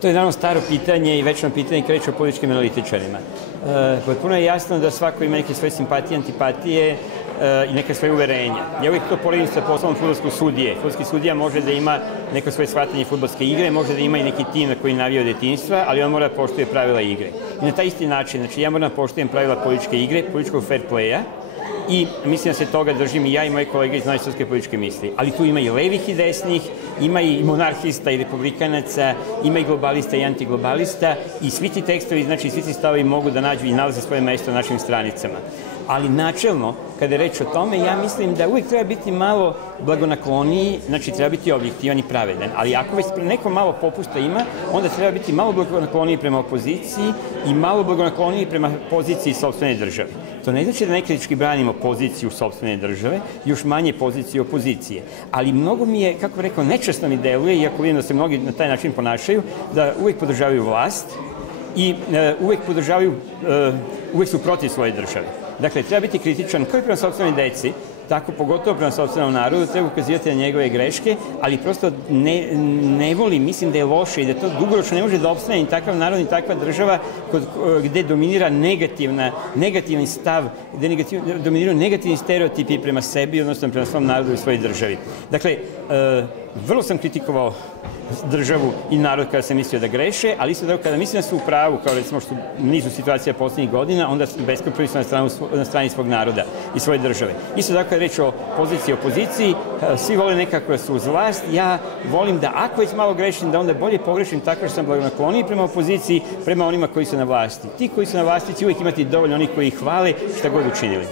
To je naravno staro pitanje i večno pitanje kada reč o političkim analitičarima. Potpuno je jasno da svako ima neke svoje simpatije, antipatije i neka svoje uverenja. Ja uvijek to poredim sa poslom fudbalskog sudije. Fudbalski sudija može da ima neko svoje shvatanje fudbalske igre, može da ima i neki tim na koji navija od detinjstva, ali on mora da poštuje pravila igre. I na taj isti način, znači ja moram da poštujem pravila političke igre, političkog fair playa, i mislim da se toga držim i ja i moje kolege iz Nove srpske političke misli. Ali tu ima i levih i desnih, ima i monarhista i republikanaca, ima i globalista i antiglobalista i svi ti tekstovi, znači svi ti stavovi mogu da nađu i nalaze svoje mesto na našim stranicama. Ali načelno, kada je reč o tome, ja mislim da uvijek treba biti malo blagonakloniji, znači treba biti objektivan i pravedan. Ali ako već neko malo popusta ima, onda treba biti malo blagonakloniji prema opoziciji i malo blagonakloniji prema poziciji sopstvene države. To ne znači da nekritički branimo poziciju sopstvene države, još manje poziciju opozicije. Ali mnogo mi je, kako rekao, nečasno mi deluje, iako vidim da se mnogi na taj način ponašaju, da uvijek podržavaju vlast i uvijek su protiv svoje države. Dakle, treba biti kritičan kao i prema sopstvenoj deci, tako pogotovo prema sopstvenom narodu, treba ukazivati na njegove greške, ali prosto ne volim, mislim da je loše i da to dugoročno ne može da opstane ni takav narod, ni takva država gde dominira negativni stav, gde dominiraju negativni stereotipi prema sebi, odnosno prema svom narodu i svojoj državi. Dakle, vrlo sam kritikovao državu i narod kada sam mislio da greše, ali isto tako kada mislim da su u pravu, kao recimo što nisu situacija poslednjih godina, onda beskompromisno na strani svog naroda i svoje države. Isto tako kada je reč o poziciji i opoziciji, svi vole nekako da su uz vlast, ja volim da ako već malo grešim, da onda bolje pogrešim tako što sam blagonakloniji prema opoziciji, prema onima koji su na vlasti. Ti koji su na vlasti će uvijek imati dovoljno onih koji ih hvale šta god učinili.